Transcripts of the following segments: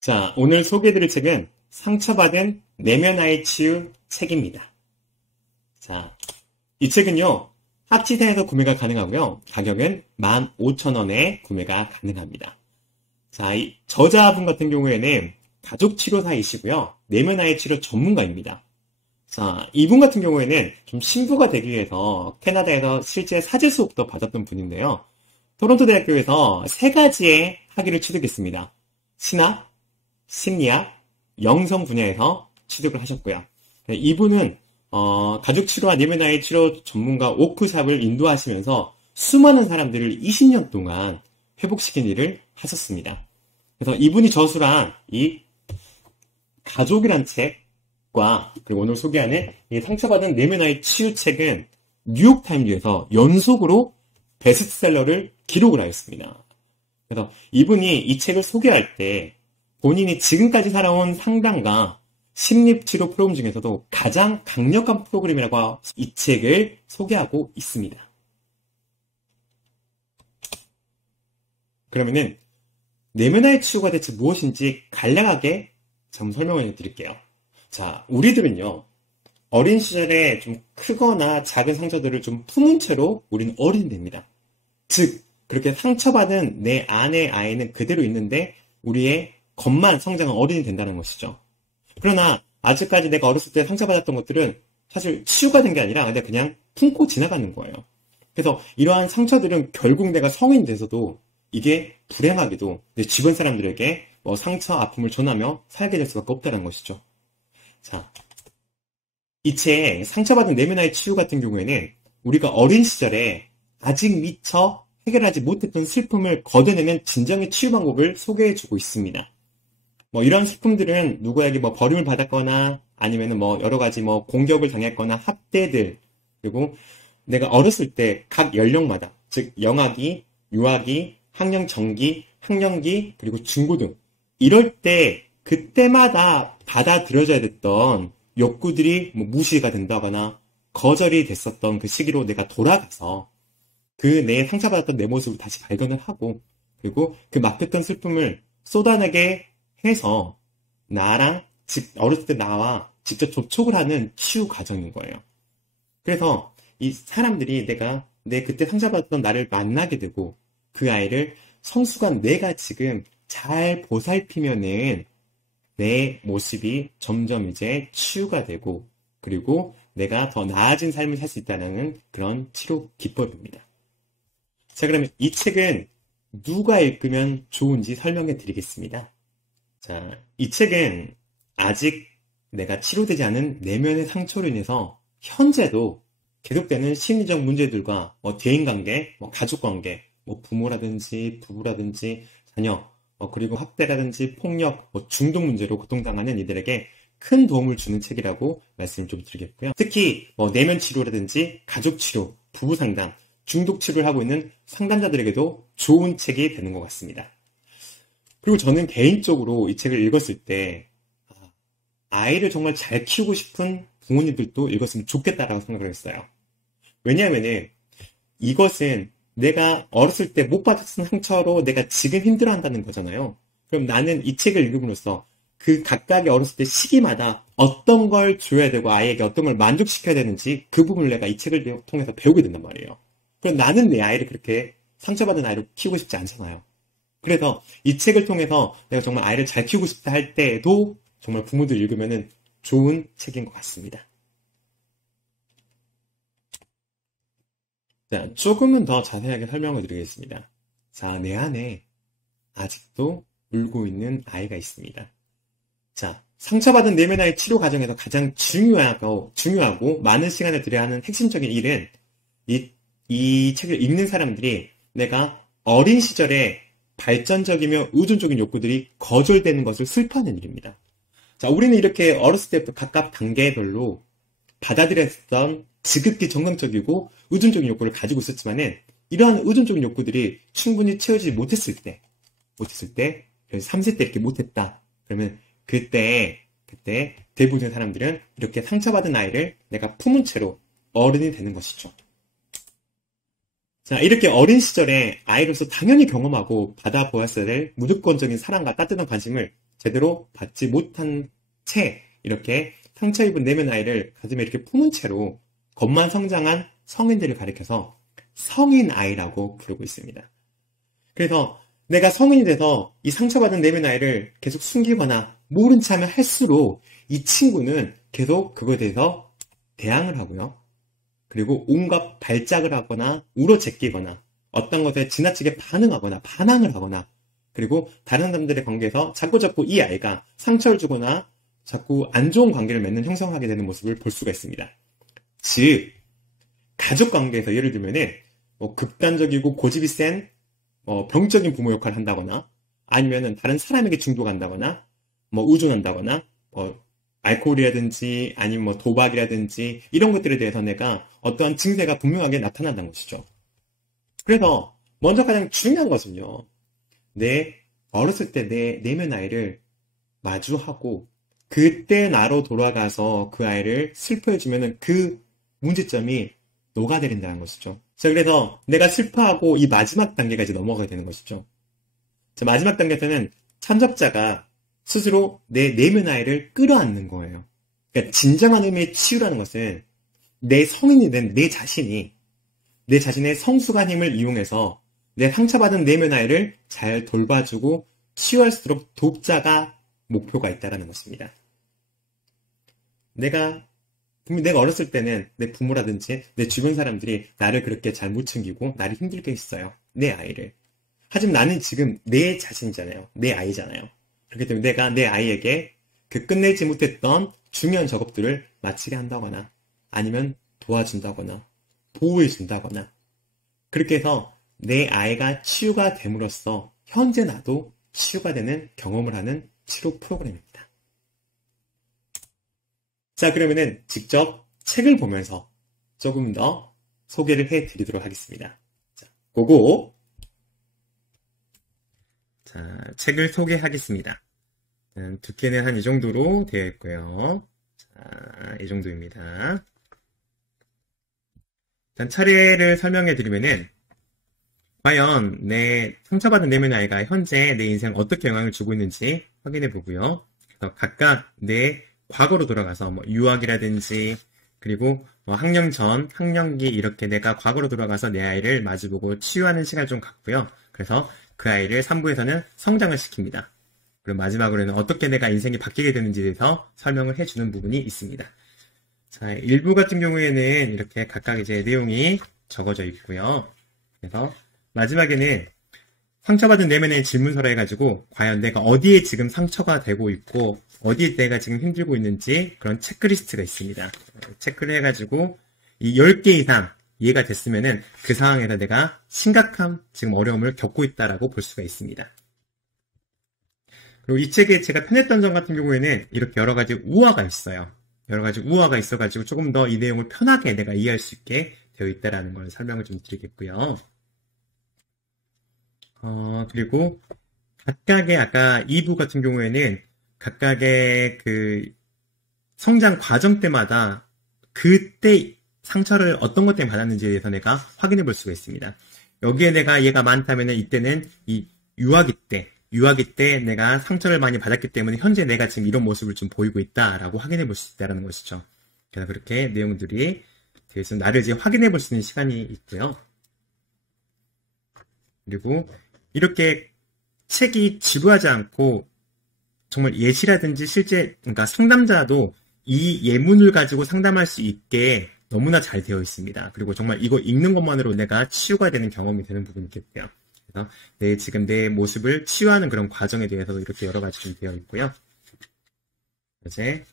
자, 오늘 소개해드릴 책은 상처받은 내면 아이 치유 책입니다. 자, 이 책은요, 합치사에서 구매가 가능하고요. 가격은 15,000원에 구매가 가능합니다. 자, 이 저자분 같은 경우에는 가족치료사이시고요. 내면 아이 치료 전문가입니다. 자, 이분 같은 경우에는 좀 신부가 되기 위해서 캐나다에서 실제 사제 수업도 받았던 분인데요. 토론토 대학교에서 세 가지의 학위를 취득했습니다. 신학, 심리학, 영성 분야에서 취득을 하셨고요. 이분은 가족치료와 내면아이 치료 전문가 워크숍을 인도하시면서 수많은 사람들을 20년 동안 회복시킨 일을 하셨습니다. 그래서 이분이 저술한 이 가족이란 책과 그리고 오늘 소개하는 이 상처받은 내면아이 치유 책은 뉴욕타임즈에서 연속으로 베스트셀러를 기록을 하였습니다. 그래서 이분이 이 책을 소개할 때 본인이 지금까지 살아온 상담과 심리치료 프로그램 중에서도 가장 강력한 프로그램이라고 이 책을 소개하고 있습니다. 그러면은 내면아이 치유가 대체 무엇인지 간략하게 좀 설명해 드릴게요. 자, 우리들은요, 어린 시절에 좀 크거나 작은 상처들을 좀 품은 채로 우리는 어른이 됩니다. 즉, 그렇게 상처받은 내 안의 아이는 그대로 있는데 우리의 겉만 성장한 어른이 된다는 것이죠. 그러나 아직까지 내가 어렸을 때 상처받았던 것들은 사실 치유가 된 게 아니라 그냥 품고 지나가는 거예요. 그래서 이러한 상처들은 결국 내가 성인이 돼서도 이게 불행하게도 내 주변 사람들에게 상처, 아픔을 전하며 살게 될 수밖에 없다는 것이죠. 자, 이 책 상처받은 내면아이 치유 같은 경우에는 우리가 어린 시절에 아직 미처 해결하지 못했던 슬픔을 걷어내는 진정의 치유 방법을 소개해주고 있습니다. 이런 슬픔들은 누구에게 버림을 받았거나 아니면은 여러 가지 공격을 당했거나 학대들, 그리고 내가 어렸을 때 각 연령마다, 즉 영아기, 유아기, 학령 정기, 학령기, 그리고 중고등, 이럴 때 그때마다 받아들여져야 됐던 욕구들이 무시가 된다거나 거절이 됐었던 그 시기로 내가 돌아가서 그 내 상처받았던 내 모습을 다시 발견을 하고, 그리고 그 막혔던 슬픔을 쏟아내게 해서 나랑 어렸을 때 나와 직접 접촉을 하는 치유 과정인 거예요. 그래서 이 사람들이 내 그때 상처받았던 나를 만나게 되고 그 아이를 성숙한 내가 지금 잘 보살피면은 내 모습이 점점 이제 치유가 되고 그리고 내가 더 나아진 삶을 살 수 있다는 그런 치료 기법입니다. 자, 그러면 이 책은 누가 읽으면 좋은지 설명해 드리겠습니다. 자, 이 책은 아직 내가 치료되지 않은 내면의 상처로 인해서 현재도 계속되는 심리적 문제들과 대인관계, 가족관계, 부모라든지 부부라든지 자녀, 그리고 학대라든지 폭력, 중독 문제로 고통당하는 이들에게 큰 도움을 주는 책이라고 말씀을 좀 드리겠고요. 특히 내면 치료라든지 가족 치료, 부부 상담, 중독 치료를 하고 있는 상담자들에게도 좋은 책이 되는 것 같습니다. 그리고 저는 개인적으로 이 책을 읽었을 때 아이를 정말 잘 키우고 싶은 부모님들도 읽었으면 좋겠다라고 생각을 했어요. 왜냐하면은 이것은 내가 어렸을 때 못 받았던 상처로 내가 지금 힘들어한다는 거잖아요. 그럼 나는 이 책을 읽음으로써 그 각각의 어렸을 때 시기마다 어떤 걸 줘야 되고 아이에게 어떤 걸 만족시켜야 되는지 그 부분을 내가 이 책을 통해서 배우게 된단 말이에요. 그럼 나는 내 아이를 그렇게 상처받은 아이로 키우고 싶지 않잖아요. 그래서 이 책을 통해서 내가 정말 아이를 잘 키우고 싶다 할 때에도 정말 부모들 읽으면 좋은 책인 것 같습니다. 자, 조금은 더 자세하게 설명을 드리겠습니다. 자, 내 안에 아직도 울고 있는 아이가 있습니다. 자, 상처받은 내면 아이 치료 과정에서 가장 중요하고 많은 시간을 들여야 하는 핵심적인 일은 이 책을 읽는 사람들이 내가 어린 시절에 발전적이며 의존적인 욕구들이 거절되는 것을 슬퍼하는 일입니다. 자, 우리는 이렇게 어렸을 때부터 각각 단계별로 받아들였던 지극히 정상적이고 의존적인 욕구를 가지고 있었지만은 이러한 의존적인 욕구들이 충분히 채워지지 못했을 때 3세 때 이렇게 못했다. 그러면 그때 대부분의 사람들은 이렇게 상처받은 아이를 내가 품은 채로 어른이 되는 것이죠. 자, 이렇게 어린 시절에 아이로서 당연히 경험하고 받아보았어야 될 무조건적인 사랑과 따뜻한 관심을 제대로 받지 못한 채 이렇게 상처 입은 내면 아이를 가슴에 이렇게 품은 채로 겉만 성장한 성인들을 가리켜서 성인 아이라고 부르고 있습니다. 그래서 내가 성인이 돼서 이 상처받은 내면 아이를 계속 숨기거나 모른 체 하면 할수록 이 친구는 계속 그거에 대해서 대항을 하고요. 그리고 온갖 발작을 하거나 울어제끼거나 어떤 것에 지나치게 반응하거나 반항을 하거나 그리고 다른 사람들의 관계에서 자꾸 이 아이가 상처를 주거나 자꾸 안 좋은 관계를 맺는 형성하게 되는 모습을 볼 수가 있습니다. 즉 가족 관계에서 예를 들면은 극단적이고 고집이 센 병적인 부모 역할을 한다거나 아니면은 다른 사람에게 중독한다거나 의존한다거나 알코올이라든지 아니면 도박이라든지 이런 것들에 대해서 내가 어떠한 증세가 분명하게 나타난다는 것이죠. 그래서 먼저 가장 중요한 것은요. 내 어렸을 때 내 내면 아이를 마주하고 그때 나로 돌아가서 그 아이를 슬퍼해주면은 그 문제점이 녹아내린다는 것이죠. 자, 그래서 내가 슬퍼하고 이 마지막 단계까지 넘어가게 되는 것이죠. 자, 마지막 단계에서는 참접자가 스스로 내 내면 아이를 끌어안는 거예요. 그러니까 진정한 의미의 치유라는 것은 내 성인이 된 내 자신이 내 자신의 성숙한 힘을 이용해서 내 상처받은 내면 아이를 잘 돌봐주고 치유할 수 있도록 돕자가 목표가 있다는 것입니다. 내가 어렸을 때는 내 부모라든지 내 주변 사람들이 나를 그렇게 잘 못 챙기고 나를 힘들게 했어요. 내 아이를. 하지만 나는 지금 내 자신이잖아요. 내 아이잖아요. 그렇기 때문에 내가 내 아이에게 그 끝내지 못했던 중요한 작업들을 마치게 한다거나 아니면 도와준다거나 보호해준다거나 그렇게 해서 내 아이가 치유가 됨으로써 현재 나도 치유가 되는 경험을 하는 치료 프로그램입니다. 자, 그러면은 직접 책을 보면서 조금 더 소개를 해드리도록 하겠습니다. 자, 고고! 자, 책을 소개하겠습니다. 두께는 한 이 정도로 되어 있고요. 자, 이 정도입니다. 일단 차례를 설명해 드리면은 과연 내 상처받은 내면 아이가 현재 내 인생 어떻게 영향을 주고 있는지 확인해 보고요. 그래서 각각 내 과거로 돌아가서 유학이라든지 그리고 학령 전, 학령기 이렇게 내가 과거로 돌아가서 내 아이를 마주보고 치유하는 시간을 좀 갖고요. 그래서 그 아이를 3부에서는 성장을 시킵니다. 그리고 마지막으로는 어떻게 내가 인생이 바뀌게 되는지에 대해서 설명을 해주는 부분이 있습니다. 자, 1부 같은 경우에는 이렇게 각각 이제 내용이 적어져 있고요. 그래서 마지막에는 상처받은 내면의 질문서라 해가지고 과연 내가 어디에 지금 상처가 되고 있고 어디에 내가 지금 힘들고 있는지 그런 체크리스트가 있습니다. 체크를 해가지고 이 10개 이상 이해가 됐으면은 그 상황에서 내가 심각한 지금 어려움을 겪고 있다라고 볼 수가 있습니다. 그리고 이 책에 제가 편했던 점 같은 경우에는 이렇게 여러 가지 우화가 있어요. 여러 가지 우화가 있어가지고 조금 더 이 내용을 편하게 내가 이해할 수 있게 되어 있다라는 걸 설명을 좀 드리겠고요. 그리고 각각의 아까 2부 같은 경우에는 각각의 그 성장 과정 때마다 그때 상처를 어떤 것 때문에 받았는지에 대해서 내가 확인해 볼 수가 있습니다. 여기에 내가 얘가 많다면은 이때는 이 유아기 때 내가 상처를 많이 받았기 때문에 현재 내가 지금 이런 모습을 좀 보이고 있다라고 확인해 볼 수 있다는 것이죠. 그래서 그렇게 내용들이 대해서 나를 이제 확인해 볼 수 있는 시간이 있고요. 그리고 이렇게 책이 지루하지 않고 정말 예시라든지 실제 그러니까 상담자도 이 예문을 가지고 상담할 수 있게 너무나 잘 되어 있습니다. 그리고 정말 이거 읽는 것만으로 내가 치유가 되는 경험이 되는 부분이 있겠고요. 그래서 지금 내 모습을 치유하는 그런 과정에 대해서도 이렇게 여러 가지 좀 되어 있고요. 이제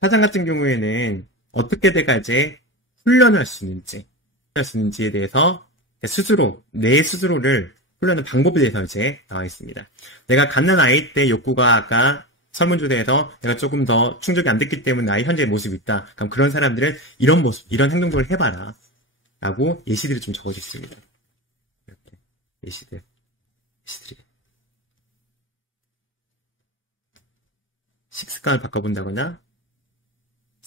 사장 같은 경우에는 어떻게 내가 이제 훈련할 수 있는지에 대해서 내 스스로를 훈련하는 방법에 대해서 이제 나와 있습니다. 내가 갓난아이 때 욕구가 아까 설문조사에서 내가 조금 더 충족이 안 됐기 때문에 나의 현재의 모습이 있다. 그럼 그런 사람들은 이런 모습, 이런 행동들을 해봐라. 라고 예시들이 좀 적어져 있습니다. 이렇게 예시들이. 식습관을 바꿔본다거나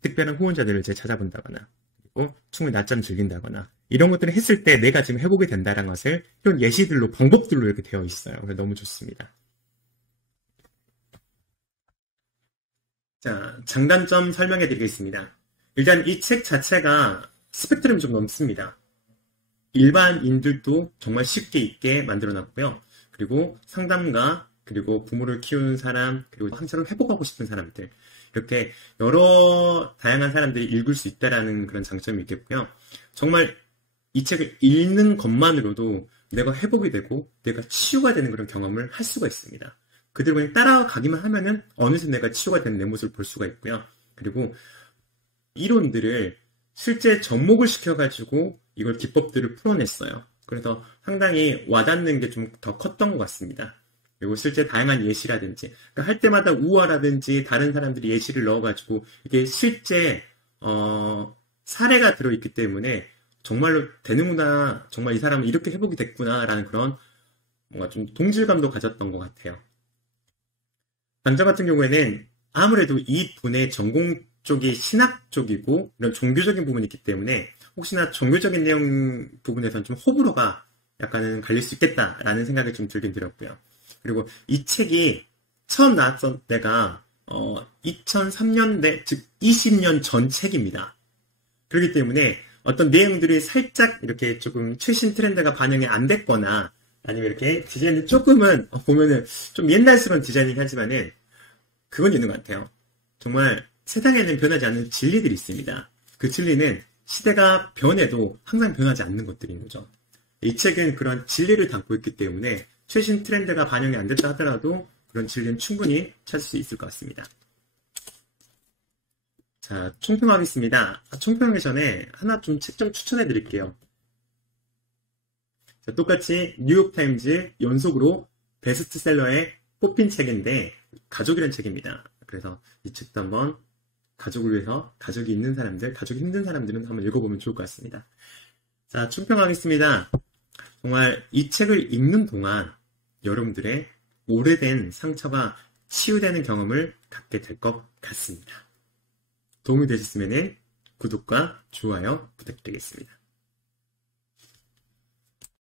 특별한 후원자들을 이제 찾아본다거나 그리고 충분히 낮잠 즐긴다거나 이런 것들을 했을 때 내가 지금 해보게 된다는 것을 이런 예시들로 방법들로 이렇게 되어 있어요. 그래서 너무 좋습니다. 자, 장단점 설명해 드리겠습니다. 일단 이 책 자체가 스펙트럼이 좀 넘습니다. 일반인들도 정말 쉽게 읽게 만들어 놨고요. 그리고 상담가, 그리고 부모를 키우는 사람, 그리고 상처를 회복하고 싶은 사람들, 이렇게 여러 다양한 사람들이 읽을 수 있다라는 그런 장점이 있겠고요. 정말 이 책을 읽는 것만으로도 내가 회복이 되고 내가 치유가 되는 그런 경험을 할 수가 있습니다. 그대로 그냥 따라가기만 하면은 어느새 내가 치유가 되는 내 모습을 볼 수가 있고요. 그리고 이론들을 실제 접목을 시켜가지고 이걸 기법들을 풀어냈어요. 그래서 상당히 와닿는 게 좀 더 컸던 것 같습니다. 그리고 실제 다양한 예시라든지, 그러니까 할 때마다 우화라든지 다른 사람들이 예시를 넣어가지고 이게 실제 사례가 들어있기 때문에 정말로 되는구나, 정말 이 사람은 이렇게 회복이 됐구나라는 그런 뭔가 좀 동질감도 가졌던 것 같아요. 강좌 같은 경우에는 아무래도 이 분의 전공 쪽이 신학 쪽이고 이런 종교적인 부분이 있기 때문에 혹시나 종교적인 내용 부분에서는 좀 호불호가 약간은 갈릴 수 있겠다라는 생각이 좀 들긴 들었고요. 그리고 이 책이 처음 나왔던 때가 2003년대, 즉 20년 전 책입니다. 그렇기 때문에 어떤 내용들이 살짝 이렇게 조금 최신 트렌드가 반영이 안 됐거나 아니면 이렇게 디자인이 조금은 보면은 좀 옛날스러운 디자인이긴 하지만은 그건 있는 것 같아요. 정말 세상에는 변하지 않는 진리들이 있습니다. 그 진리는 시대가 변해도 항상 변하지 않는 것들인 거죠. 이 책은 그런 진리를 담고 있기 때문에 최신 트렌드가 반영이 안 됐다 하더라도 그런 진리는 충분히 찾을 수 있을 것 같습니다. 자, 총평하겠습니다. 총평하기 전에 하나 좀 책 좀 추천해 드릴게요. 자, 똑같이 뉴욕타임즈 연속으로 베스트셀러에 뽑힌 책인데 가족이라는 책입니다. 그래서 이 책도 한번 가족을 위해서, 가족이 있는 사람들, 가족이 힘든 사람들은 한번 읽어보면 좋을 것 같습니다. 자, 총평하겠습니다. 정말 이 책을 읽는 동안 여러분들의 오래된 상처가 치유되는 경험을 갖게 될 것 같습니다. 도움이 되셨으면 구독과 좋아요 부탁드리겠습니다.